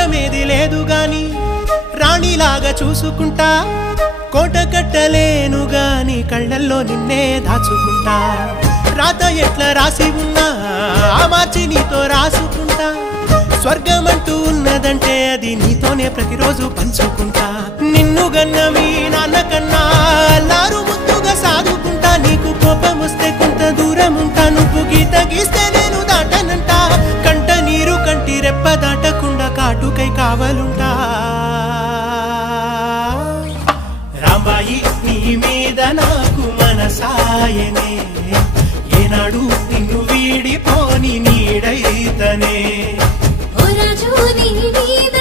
రాజ్యమేది లేదు గాని రాణిలాగా చూసుకుంటా కోట కట్టలేను గాని కళ్ళల్లో నిన్నే దాచుకుంటా రాత ఎట్లా రాసి ఉన్నా మార్చి నీతో రాసుకుంటా స్వర్గమంటూ ఉన్నదంటే అది నీతోనే ప్రతిరోజు పంచుకుంటా నిన్ను గన్న మీ నాన్నకన్నా అల్లారు ముద్దుగా సాదుకుంటా నీకు కోపం వస్తే కొంత దూరం ఉంటా నువ్వు గీత గీస్తే నేను దాటనంట కంట నీరు కంటి రెప్ప దాటకుండా కాటుకై కావలుంటా రాంబాయి నీ మీద నాకు మనసాయనే ఏనాడు నిన్ను వీడిపోని నీడైతనే రాజు నీ మీద